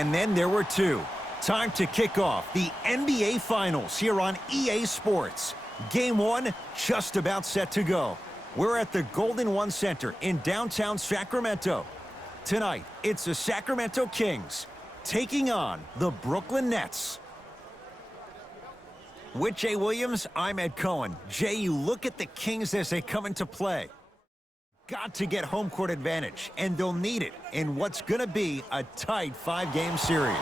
And then there were two. Time to kick off the NBA Finals here on EA Sports. Game one just about set to go. We're at the Golden One Center in downtown Sacramento. Tonight, it's the Sacramento Kings taking on the Brooklyn Nets. With Jay Williams, I'm Ed Cohen. Jay, you look at the Kings as they come into play. Got to get home court advantage, and they'll need it in what's going to be a tight 5-game series.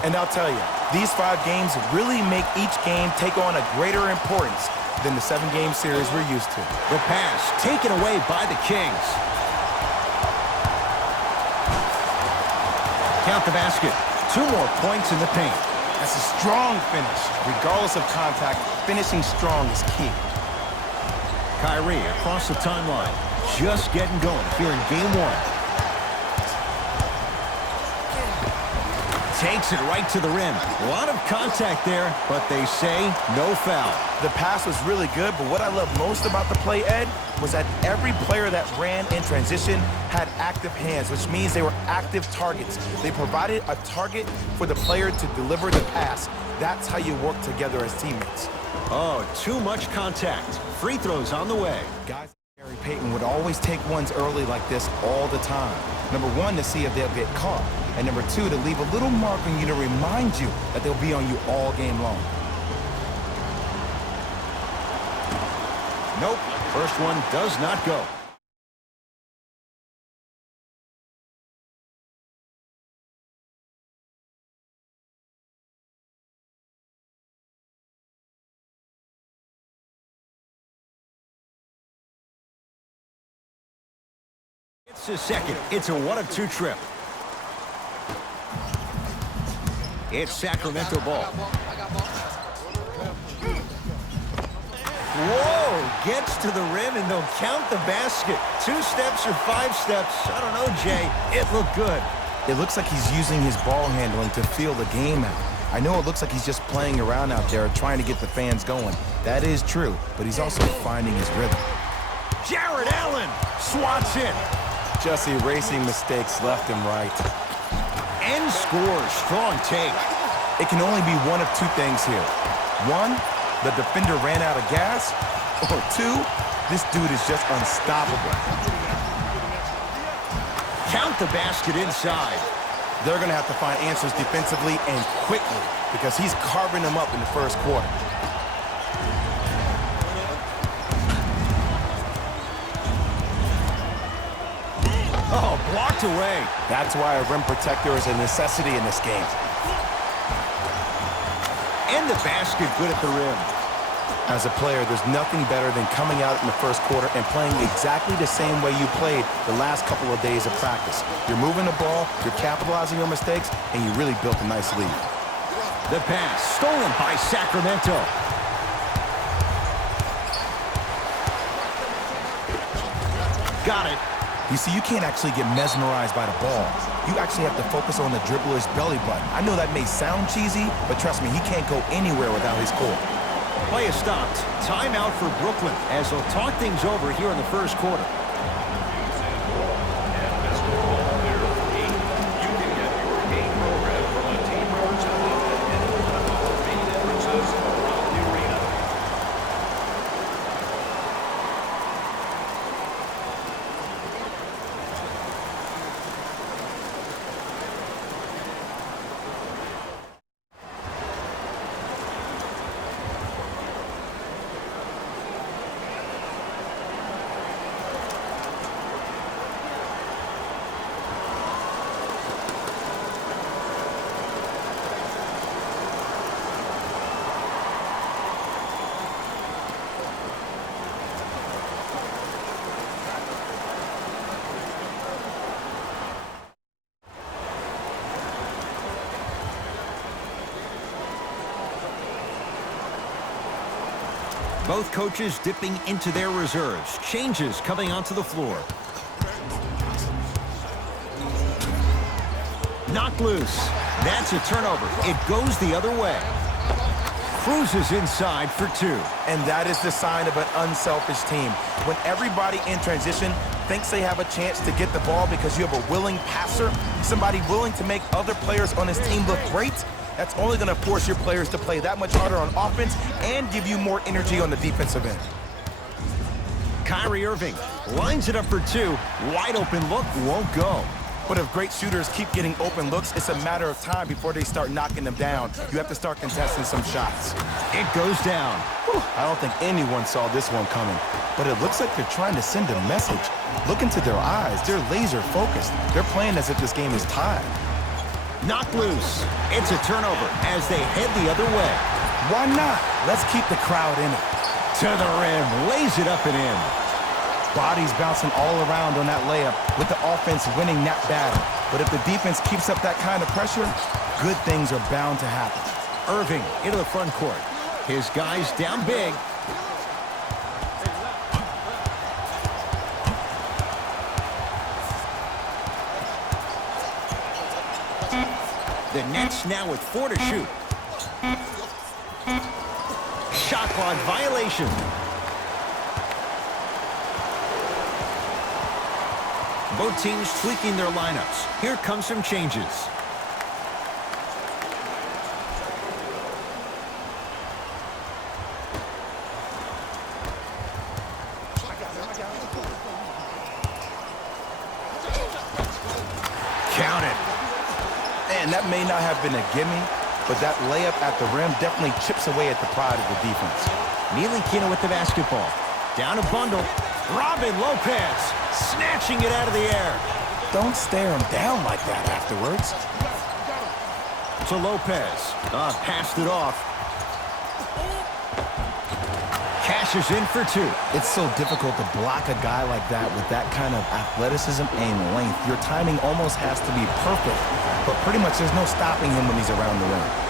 And I'll tell you, these 5 games really make each game take on a greater importance than the 7-game series we're used to. The pass taken away by the Kings. Count the basket. 2 more points in the paint. That's a strong finish. Regardless of contact, finishing strong is key. Kyrie across the timeline. Just getting going here in game one. Takes it right to the rim. A lot of contact there, but they say no foul. The pass was really good, but what I love most about the play, Ed, was that every player that ran in transition had active hands, which means they were active targets. They provided a target for the player to deliver the pass. That's how you work together as teammates. Oh, too much contact. Free throws on the way. Guys, Gary Payton would always take ones early like this all the time. Number 1, to see if they'll get caught. And number 2, to leave a little mark on you to remind you that they'll be on you all game long. Nope, first one does not go. It's a second. It's a 1-of-2 trip. It's Sacramento ball. Whoa, gets to the rim and they'll count the basket. 2 steps or 5 steps. I don't know, Jay. It looked good. It looks like he's using his ball handling to feel the game out. I know it looks like he's just playing around out there trying to get the fans going. That is true, but he's also finding his rhythm. Jared Allen swats in. Just erasing mistakes left and right. And scores. Strong take. It can only be 1 of 2 things here. 1, the defender ran out of gas. Or 2, this dude is just unstoppable. Count the basket inside. They're going to have to find answers defensively and quickly because he's carving them up in the first quarter. Oh, blocked away. That's why a rim protector is a necessity in this game. And the basket good at the rim. As a player, there's nothing better than coming out in the first quarter and playing exactly the same way you played the last couple of days of practice. You're moving the ball, you're capitalizing on mistakes, and you really built a nice lead. The pass stolen by Sacramento. Got it. You see, you can't actually get mesmerized by the ball. You actually have to focus on the dribbler's belly button. I know that may sound cheesy, but trust me, he can't go anywhere without his core. Play is stopped. Timeout for Brooklyn as they'll talk things over here in the first quarter. Both coaches dipping into their reserves. Changes coming onto the floor. Knocked loose. That's a turnover. It goes the other way. Cruises inside for 2. And that is the sign of an unselfish team. When everybody in transition thinks they have a chance to get the ball because you have a willing passer, somebody willing to make other players on his team look great, that's only going to force your players to play that much harder on offense and give you more energy on the defensive end. Kyrie Irving lines it up for two. Wide open look won't go. But if great shooters keep getting open looks, it's a matter of time before they start knocking them down. You have to start contesting some shots. It goes down. Whew, I don't think anyone saw this one coming. But it looks like they're trying to send a message. Look into their eyes. They're laser focused. They're playing as if this game is tied. Knocked loose. It's a turnover as they head the other way. Why not? Let's keep the crowd in it. To the rim. Lays it up and in. Bodies bouncing all around on that layup with the offense winning that battle. But if the defense keeps up that kind of pressure, good things are bound to happen. Irving into the front court. His guys down big. The Nets now with 4 to shoot. Shot clock violation. Both teams tweaking their lineups. Here come some changes. Count it. And that may not have been a gimme, but that layup at the rim definitely chips away at the pride of the defense. Ntilikina with the basketball. Down a bundle. Robin Lopez snatching it out of the air. Don't stare him down like that afterwards. To Lopez. Passed it off. Cashes in for two. It's so difficult to block a guy like that with that kind of athleticism and length. Your timing almost has to be perfect, but pretty much there's no stopping him when he's around the rim.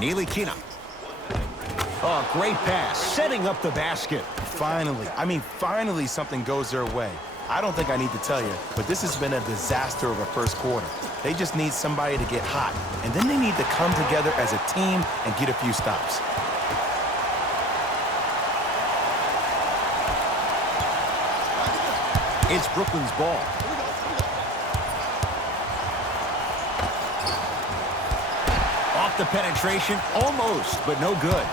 Ntilikina. Oh, great pass. Setting up the basket. Finally something goes their way. I don't think I need to tell you, but this has been a disaster of a first quarter. They just need somebody to get hot, and then they need to come together as a team and get a few stops. It's Brooklyn's ball. Off the penetration, almost, but no good.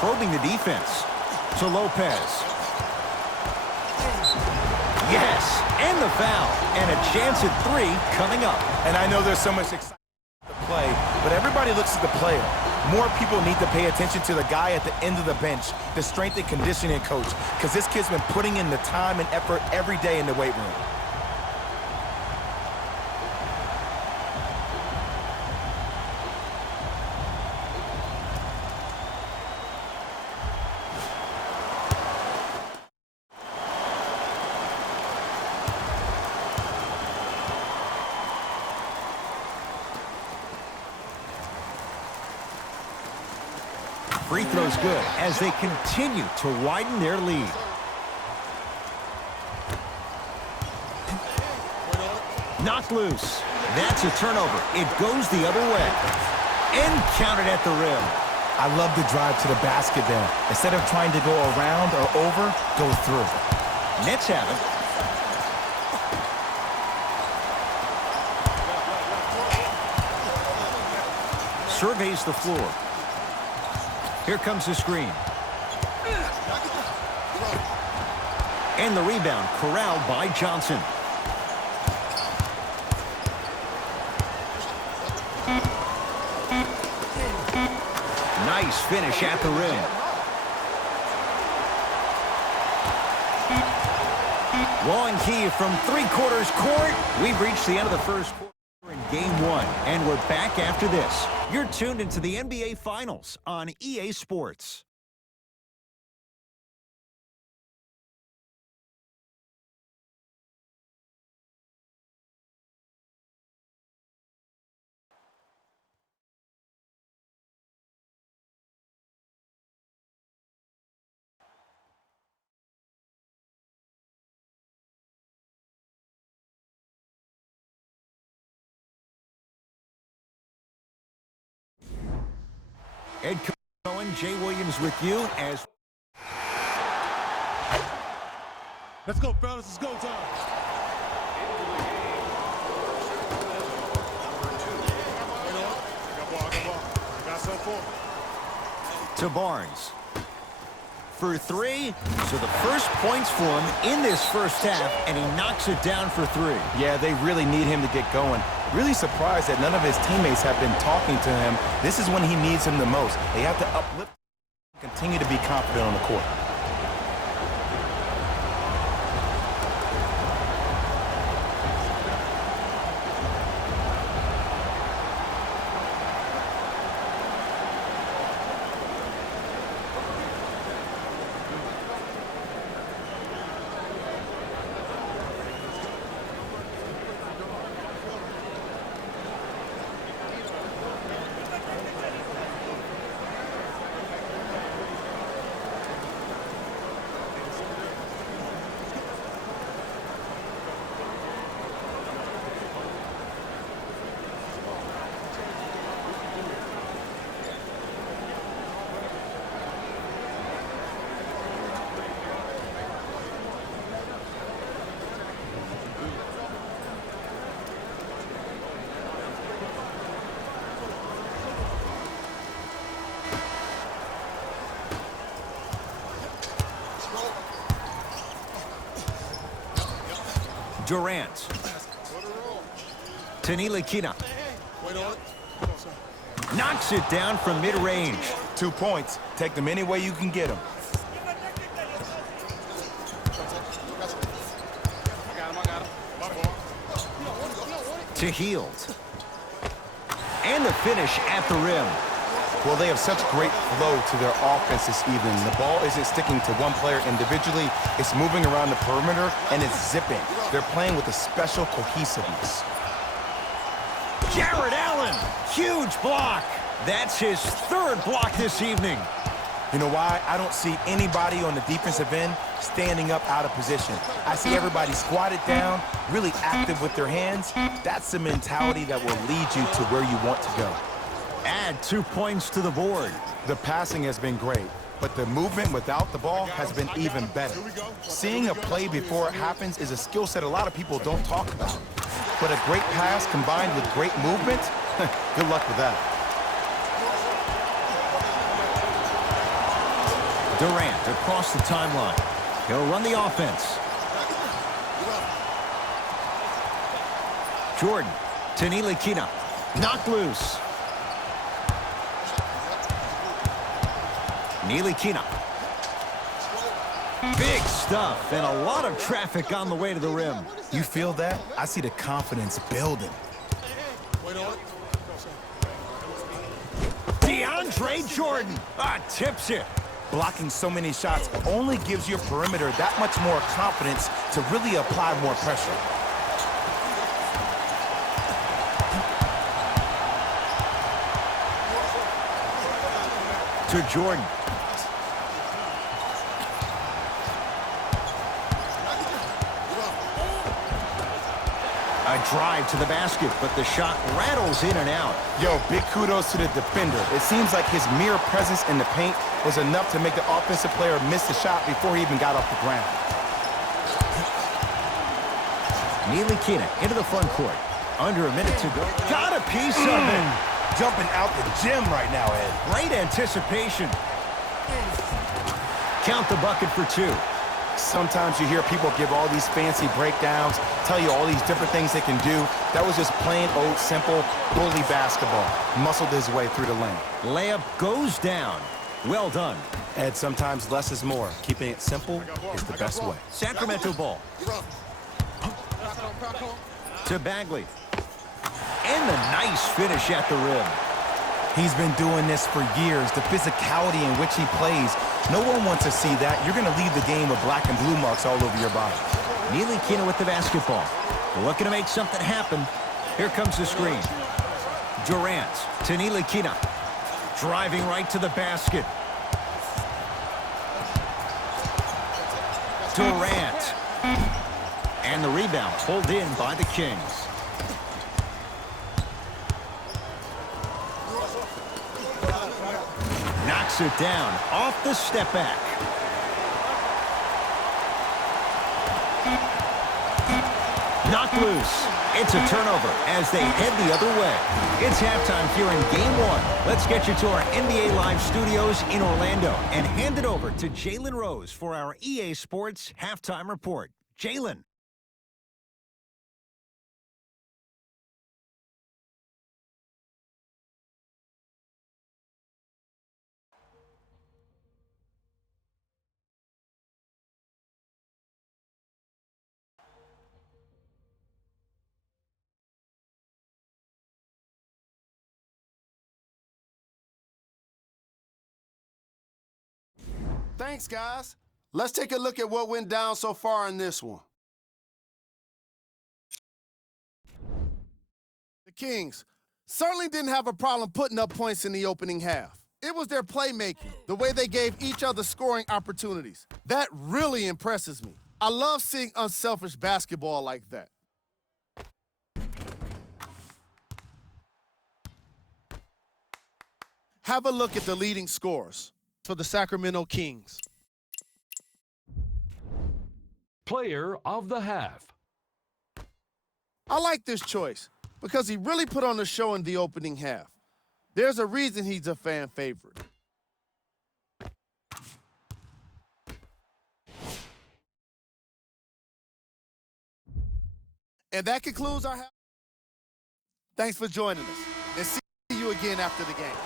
Probing the defense. To Lopez. Yes, and the foul. And a chance at 3 coming up. And I know there's so much excitement to play, but everybody looks at the player. More people need to pay attention to the guy at the end of the bench, the strength and conditioning coach, because this kid's been putting in the time and effort every day in the weight room. Free throw's good as they continue to widen their lead. Knocked loose. That's a turnover. It goes the other way. And counted at the rim. I love the drive to the basket there. Instead of trying to go around or over, go through. Nets have it. Surveys the floor. Here comes the screen. And the rebound corralled by Johnson. Nice finish at the rim. Long key from three-quarters court. We've reached the end of the first quarter in Game 1, and we're back after this. You're tuned into the NBA Finals on EA Sports. Ed Cohen, Jay Williams with you as... Let's go, fellas. It's go time. Got something for him. To Barnes. For three. So the first points for him in this first half, and he knocks it down for three. Yeah, they really need him to get going. Really surprised that none of his teammates have been talking to him. This is when he needs him the most. They have to uplift, continue to be confident on the court. Durant. Ntilikina. Knocks it down from mid-range. 2 points. Take them any way you can get them. To Hield. And the finish at the rim. Well, they have such great flow to their offense this evening. The ball isn't sticking to one player individually. It's moving around the perimeter, and it's zipping. They're playing with a special cohesiveness. Jarrett Allen, huge block. That's his third block this evening. You know why? I don't see anybody on the defensive end standing up out of position. I see everybody squatted down, really active with their hands. That's the mentality that will lead you to where you want to go. Add 2 points to the board. The passing has been great, but the movement without the ball has been even better. Seeing a play before it happens is a skill set a lot of people don't talk about. But a great pass combined with great movement, good luck with that. Durant across the timeline. He'll run the offense. Jordan, Ntilikina, knocked loose. Ntilikina. Big stuff and a lot of traffic on the way to the rim. You feel that? I see the confidence building. DeAndre Jordan tips it. Blocking so many shots only gives your perimeter that much more confidence to really apply more pressure. To Jordan. A drive to the basket, but the shot rattles in and out. Yo, big kudos to the defender. It seems like his mere presence in the paint was enough to make the offensive player miss the shot before he even got off the ground. Ntilikina into the front court. Under a minute to go. Got a piece of it. Jumping out the gym right now, Ed. Great anticipation. Count the bucket for 2. Sometimes you hear people give all these fancy breakdowns, tell you all these different things they can do. That was just plain old simple bully basketball. Muscled his way through the lane. Layup goes down. Well done. Ed, sometimes less is more. Keeping it simple is the best way. Sacramento ball. To Bagley. And the nice finish at the rim. He's been doing this for years. The physicality in which he plays, no one wants to see that. You're going to leave the game with black and blue marks all over your body. Ntilikina with the basketball. Looking to make something happen. Here comes the screen. Durant to Ntilikina. Driving right to the basket. Durant. And the rebound pulled in by the Kings. Knocks it down off the step back. Knocked loose. It's a turnover as they head the other way. It's halftime here in Game 1. Let's get you to our NBA Live studios in Orlando and hand it over to Jalen Rose for our EA Sports Halftime Report. Jalen. Thanks, guys. Let's take a look at what went down so far in this one. The Kings certainly didn't have a problem putting up points in the opening half. It was their playmaking, the way they gave each other scoring opportunities. That really impresses me. I love seeing unselfish basketball like that. Have a look at the leading scorers for the Sacramento Kings. Player of the half. I like this choice because he really put on a show in the opening half. There's a reason he's a fan favorite. And that concludes our half. Thanks for joining us, and see you again after the game.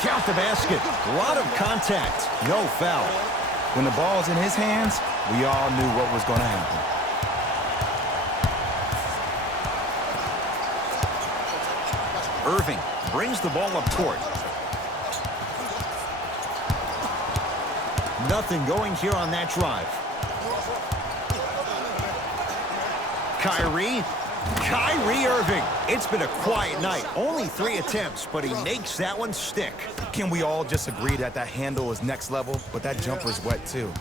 Count the basket. A lot of contact. No foul. When the ball's in his hands, we all knew what was going to happen. Irving brings the ball up court. Nothing going here on that drive. Kyrie Irving. It's been a quiet night. Only 3 attempts, but he makes that one stick. Can we all just agree that that handle is next level, but that jumper's wet too?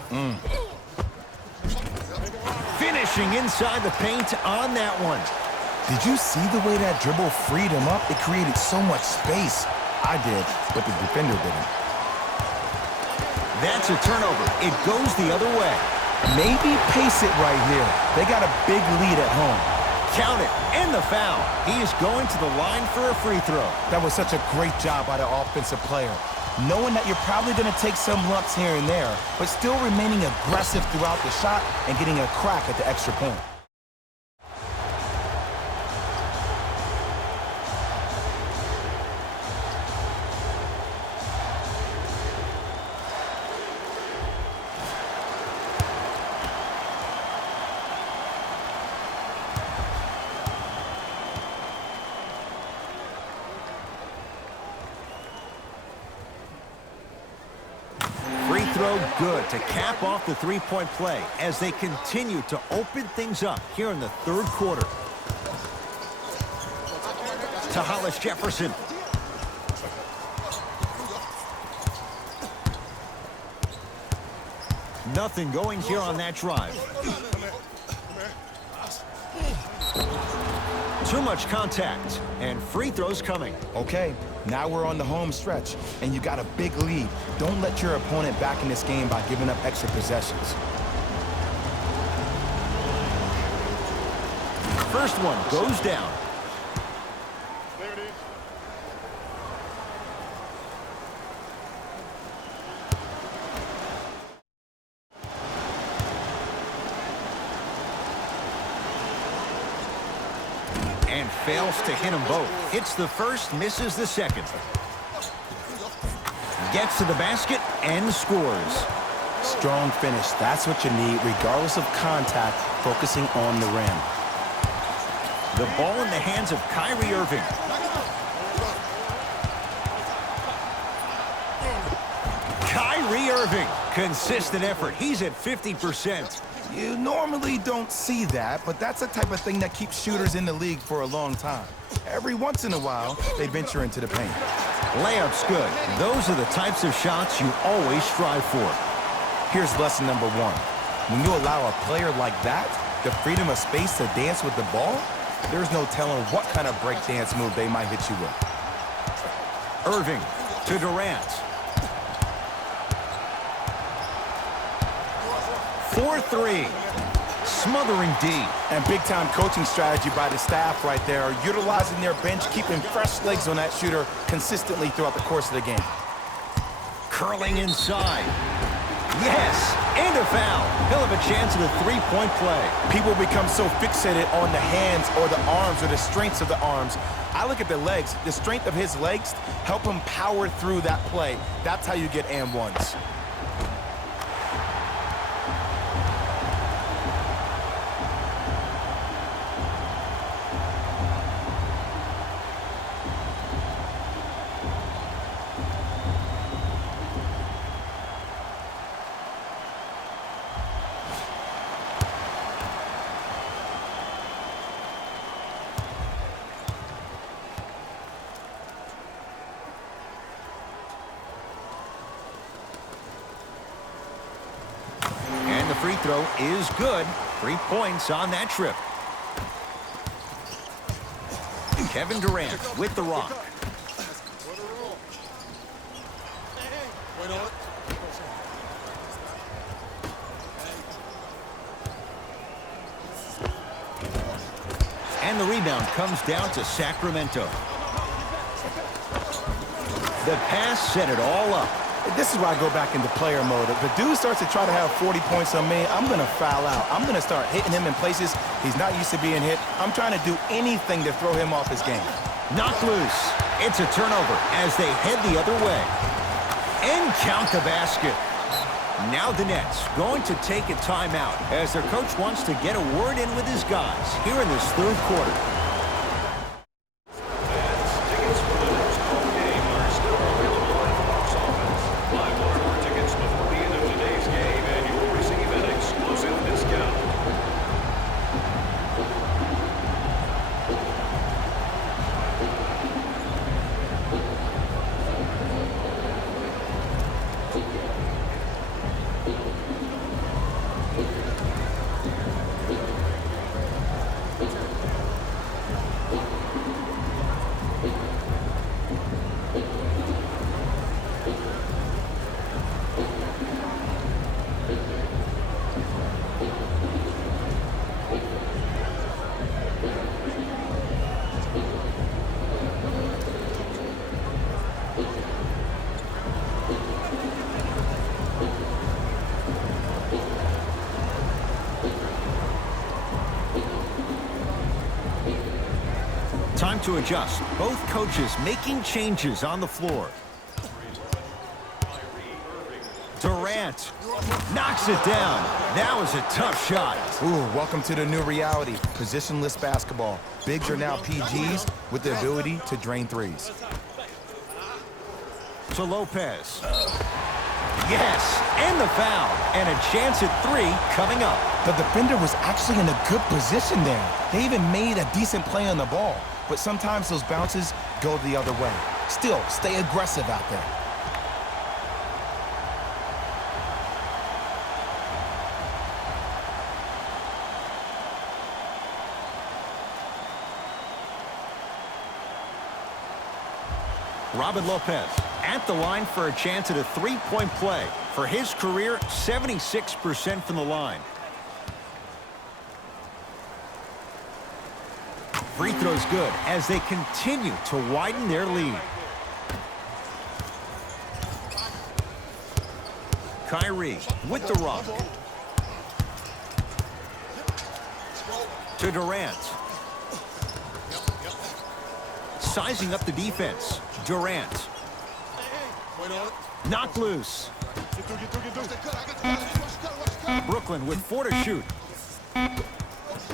Finishing inside the paint on that one. Did you see the way that dribble freed him up? It created so much space. I did, but the defender didn't. That's a turnover. It goes the other way. Maybe pace it right here. They got a big lead at home. Count it, and the foul. He is going to the line for a free throw. That was such a great job by the offensive player. Knowing that you're probably going to take some lumps here and there, but still remaining aggressive throughout the shot and getting a crack at the extra point. Good to cap off the three-point play as they continue to open things up here in the third quarter. To Hollis Jefferson. Nothing going here on that drive. Too much contact, and free throws coming. Okay, now we're on the home stretch, and you got a big lead. Don't let your opponent back in this game by giving up extra possessions. First one goes down. fails to hit them both. Hits the first, misses the second. Gets to the basket and scores. Strong finish. That's what you need, regardless of contact, focusing on the rim. The ball in the hands of Kyrie Irving. Kyrie Irving. Consistent effort. He's at 50%. You normally don't see that, but that's the type of thing that keeps shooters in the league for a long time. Every once in a while, they venture into the paint. Layup's good. Those are the types of shots you always strive for. Here's lesson number one. When you allow a player like that the freedom of space to dance with the ball, there's no telling what kind of breakdance move they might hit you with. Irving to Durant. 4-3. Smothering D. And big-time coaching strategy by the staff right there, utilizing their bench, keeping fresh legs on that shooter consistently throughout the course of the game. Curling inside. Yes, and a foul. He'll have a chance at a three-point play. People become so fixated on the hands or the arms or the strengths of the arms. I look at the legs. The strength of his legs help him power through that play. That's how you get and ones. The free throw is good. 3 points on that trip. Kevin Durant with the rock. And the rebound comes down to Sacramento. The pass set it all up. This is why I go back into player mode. If the dude starts to try to have 40 points on me, I'm going to foul out. I'm going to start hitting him in places he's not used to being hit. I'm trying to do anything to throw him off his game. Knocked loose. It's a turnover as they head the other way. And count the basket. Now the Nets going to take a timeout as their coach wants to get a word in with his guys here in this third quarter. Time to adjust. Both coaches making changes on the floor. Durant knocks it down. That was a tough shot. Ooh, welcome to the new reality. Positionless basketball. Bigs are now PGs with the ability to drain threes. To Lopez. Yes, and the foul. And a chance at 3 coming up. The defender was actually in a good position there. They even made a decent play on the ball. But sometimes those bounces go the other way. Still, stay aggressive out there. Robin Lopez at the line for a chance at a 3-point play. For his career, 76% from the line. Free throw's good as they continue to widen their lead. Kyrie with the rock. To Durant. sizing up the defense. Durant. Knocked loose. Brooklyn with 4 to shoot.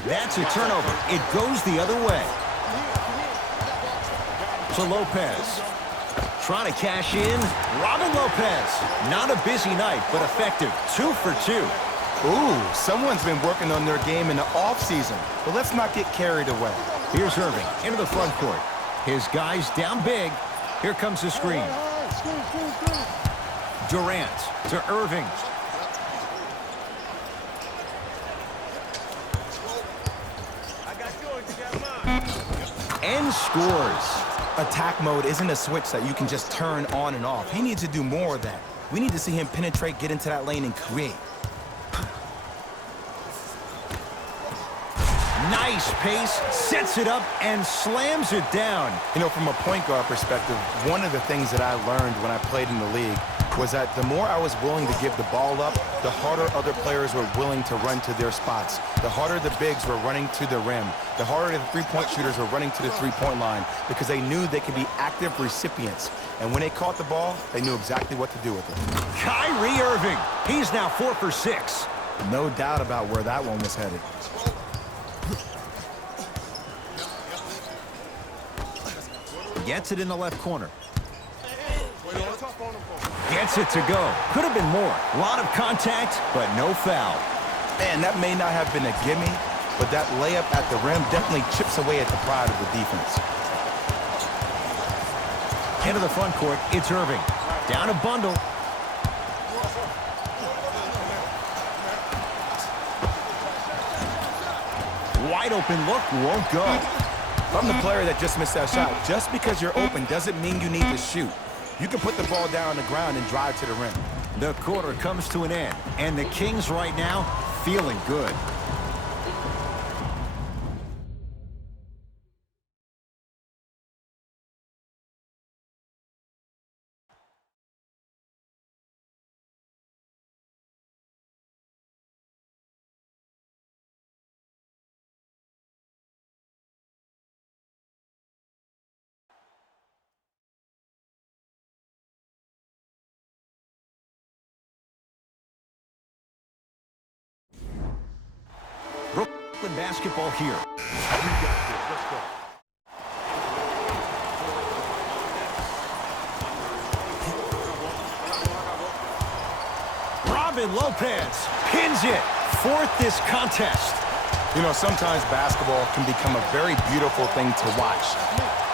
That's a turnover. It goes the other way. To Lopez. Trying to cash in. Robin Lopez. Not a busy night, but effective. 2 for 2. Ooh, someone's been working on their game in the offseason. But let's not get carried away. Here's Irving into the front court. His guys down big. Here comes the screen. Durant to Irving. And scores. Attack mode isn't a switch that you can just turn on and off. He needs to do more of that. We need to see him penetrate, get into that lane, and create. Nice pace, sets it up, and slams it down. You know, from a point guard perspective, one of the things that I learned when I played in the league was that the more I was willing to give the ball up, the harder other players were willing to run to their spots. The harder the bigs were running to the rim. The harder the three-point shooters were running to the three-point line because they knew they could be active recipients. And when they caught the ball, they knew exactly what to do with it. Kyrie Irving. He's now 4 for 6. No doubt about where that one was headed. Gets it in the left corner. Gets it to go. Could have been more. A lot of contact, but no foul. Man, that may not have been a gimme, but that layup at the rim definitely chips away at the pride of the defense. Into the front court, it's Irving. Down a bundle. Wide open look, won't go. If I'm the player that just missed that shot, just because you're open doesn't mean you need to shoot. You can put the ball down on the ground and drive to the rim. The quarter comes to an end, and the Kings right now feeling good. Brooklyn basketball here. Robin Lopez pins it. 4th this contest. You know, sometimes basketball can become a very beautiful thing to watch.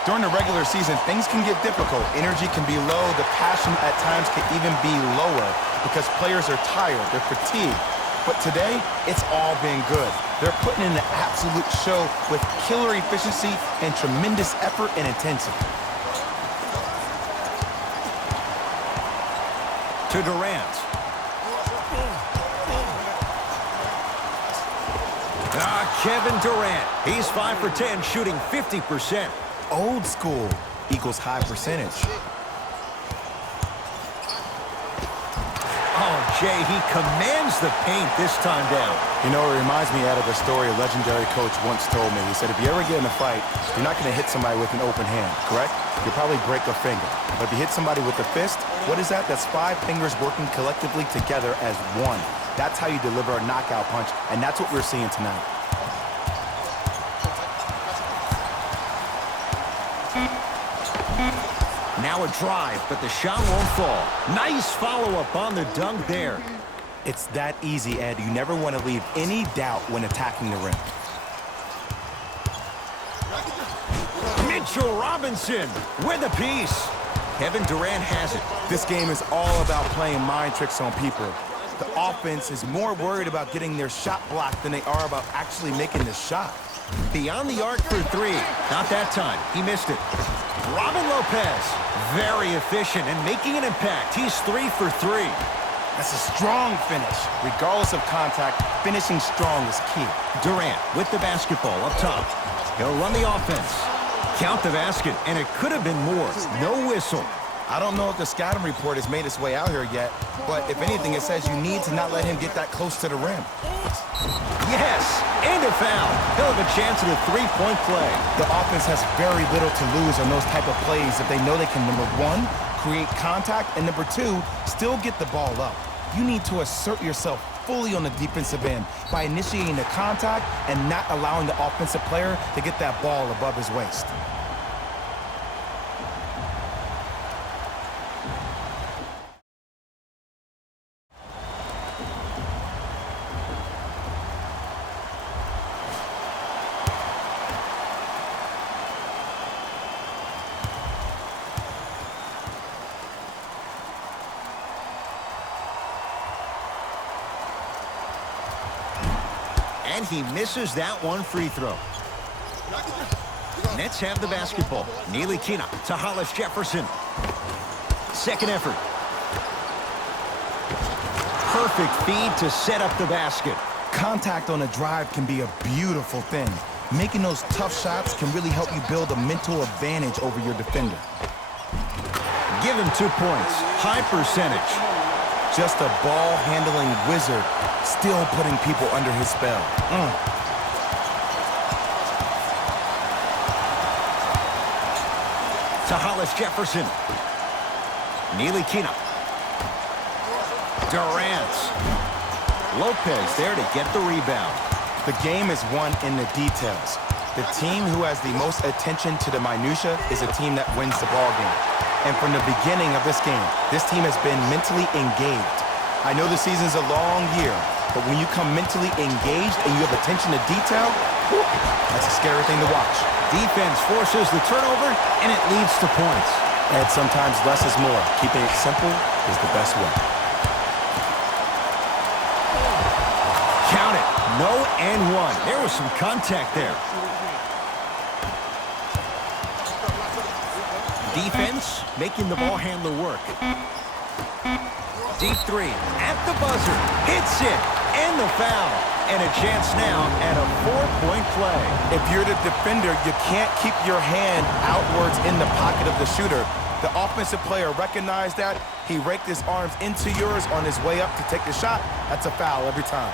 During the regular season, things can get difficult. Energy can be low. The passion at times can even be lower because players are tired. They're fatigued. But today, it's all been good. They're putting in an absolute show with killer efficiency and tremendous effort and intensity. To Durant. Kevin Durant. He's 5 for 10, shooting 50%. Old school equals high percentage. Oh, Jay, he commands the paint this time down. You know, it reminds me out of a story a legendary coach once told me. He said, if you ever get in a fight, you're not going to hit somebody with an open hand, correct? You'll probably break a finger. But if you hit somebody with a fist, what is that? That's 5 fingers working collectively together as one. That's how you deliver a knockout punch, and that's what we're seeing tonight. Now a drive, but the shot won't fall. Nice follow-up on the dunk there. It's that easy, Ed. You never want to leave any doubt when attacking the rim. Mitchell Robinson with a piece. Kevin Durant has it. This game is all about playing mind tricks on people. The offense is more worried about getting their shot blocked than they are about actually making the shot. Beyond the arc for 3. Not that time. He missed it. Robin Lopez, very efficient and making an impact. He's 3 for 3. That's a strong finish. Regardless of contact, finishing strong is key. Durant with the basketball up top. He'll run the offense. Count the basket, and it could have been more. No whistle. I don't know if the scouting report has made its way out here yet, but if anything, it says you need to not let him get that close to the rim. Yes, and a foul. He'll have a chance at a three-point play. The offense has very little to lose on those type of plays if they know they can, number one, create contact, and number two, still get the ball up. You need to assert yourself fully on the defensive end by initiating the contact and not allowing the offensive player to get that ball above his waist. And he misses that one free throw. Nets have the basketball. Ntilikina to Hollis Jefferson. Second effort. Perfect feed to set up the basket. Contact on a drive can be a beautiful thing. Making those tough shots can really help you build a mental advantage over your defender. Give him 2 points. High percentage. Just a ball-handling wizard, still putting people under his spell. To Hollis Jefferson. Ntilikina. Durant. Lopez there to get the rebound. The game is won in the details. The team who has the most attention to the minutia is a team that wins the ball game. And from the beginning of this game, this team has been mentally engaged. I know the season's a long year, but when you come mentally engaged and you have attention to detail, that's a scary thing to watch. Defense forces the turnover, and it leads to points. And sometimes less is more. Keeping it simple is the best way. Count it. No and one. There was some contact there. Defense making the ball handler work. Deep three at the buzzer. Hits it. And the foul. And a chance now at a 4-point play. If you're the defender, you can't keep your hand outwards in the pocket of the shooter. The offensive player recognized that. He raked his arms into yours on his way up to take the shot. That's a foul every time.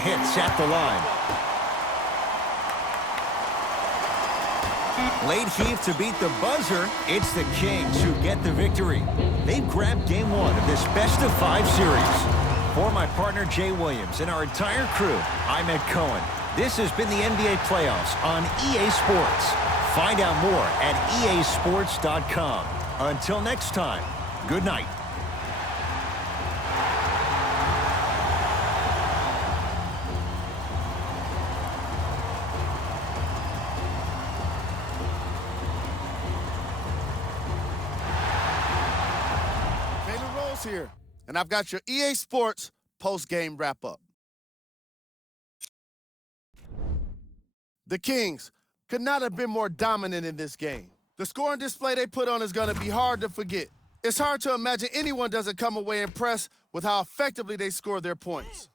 Hits at the line. Late heave to beat the buzzer. It's the Kings who get the victory. They've grabbed game one of this best-of-5 series. For my partner Jay Williams and our entire crew, I'm Ed Cohen. This has been the NBA playoffs on EA Sports. Find out more at easports.com. Until next time, good night. Here, and I've got your EA Sports post-game wrap-up. The Kings could not have been more dominant in this game. The scoring display they put on is going to be hard to forget. It's hard to imagine anyone doesn't come away impressed with how effectively they score their points.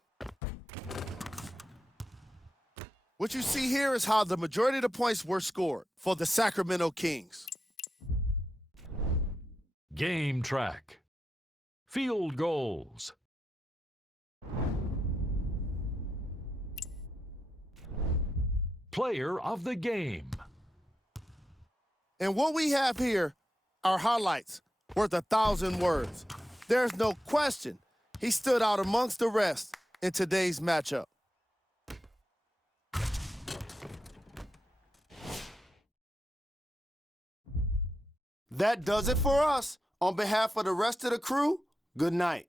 What you see here is how the majority of the points were scored for the Sacramento Kings. Game track. Field goals. Player of the game. And what we have here are highlights worth 1,000 words. There's no question he stood out amongst the rest in today's matchup. That does it for us. On behalf of the rest of the crew, good night.